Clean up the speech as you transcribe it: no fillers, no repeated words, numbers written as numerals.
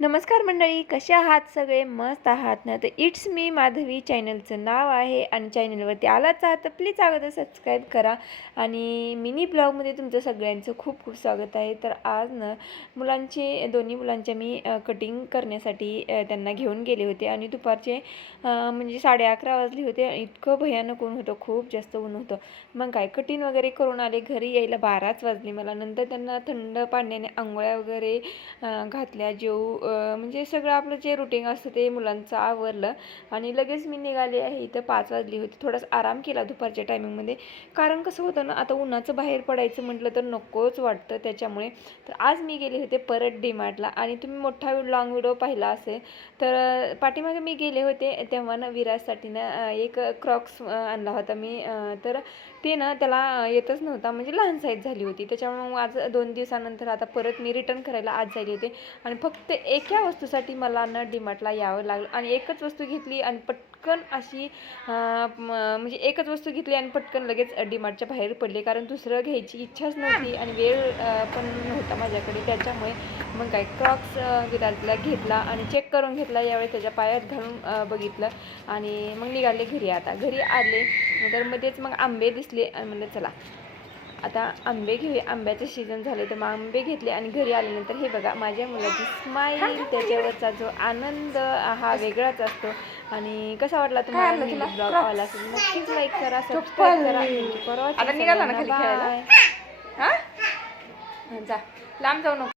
नमस्कार मंडळी, कशा आहात सगळे? मस्त आहात ना? तर इट्स मी माधवी चॅनलचं नाव आहे आणि चॅनलवरती आलाच आहात तर प्लीज अगोदर सबस्क्राईब करा. आणि मिनी ब्लॉगमध्ये तुमचं सगळ्यांचं खूप खूप स्वागत आहे. तर आज ना दोन्ही मुलांच्या मी कटिंग करण्यासाठी त्यांना घेऊन गेले होते आणि दुपारचे म्हणजे 11:30 वाजले होते. इतकं भयानक ऊन होतं, खूप जास्त ऊन होतं. मग काय कटिंग वगैरे करून आले, घरी यायला 12च वाजले मला. नंतर त्यांना थंड पाण्याने आंघोळ्या वगैरे घातल्या, म्हणजे सगळं आपलं जे रुटीन असतं ते मुलांचं आवरलं आणि लगेच मी निघाले आहे. इथं 5 वाजली होती. थोडासा आराम केला दुपारच्या टायमिंगमध्ये, कारण कसं होतं ना, आता उन्हाचं बाहेर पडायचं म्हटलं तर नकोच वाटतं त्याच्यामुळे. तर आज मी गेले होते परत डीमार्टला आणि तुम्ही मोठा लॉंग व्हिडिओ पाहिला असेल तर पाठीमागे मी गेले होते तेव्हा ना विराजसाठी ना एक क्रॉक्स आणला होता मी. तर ते ना त्याला येतच नव्हता, म्हणजे लहान साईज झाली होती. त्याच्यामुळे मग आज 2 दिवसानंतर आता परत मी रिटर्न करायला आज झाले होते आणि फक्त एका वस्तूसाठी मला ना डीमार्टला यावं लागलं आणि एकच वस्तू घेतली आणि पटकन अशी म्हणजे एकच वस्तू घेतली आणि पटकन लगेच डीमार्टच्या बाहेर पडले, कारण दुसरं घ्यायची इच्छाच नव्हती आणि वेळ पण नव्हता माझ्याकडे. त्याच्यामुळे मग काय क्रॉक्स विराटला घेतला आणि चेक करून घेतला, यावेळी त्याच्या पायात घालून बघितलं आणि मग निघाले घरी. आता घरी आले तर मध्येच मग आंबे दिसले आणि म्हणलं चला आता आंबे घेऊया, आंब्याचे सीझन झाले. तर मग आंबे घेतले आणि घरी आल्यानंतर हे बघा माझ्या मुलाची स्माईल, त्याच्यावरचा जो आनंद हा वेगळाच असतो. आणि कसा वाटला तुम्हाला ब्लॉग? आवडला असेल नक्कीच लाईक करा, सबस्क्राईब करा. परवा आता निघाला ना खाली खेळायला. जा लांब जाऊ नको.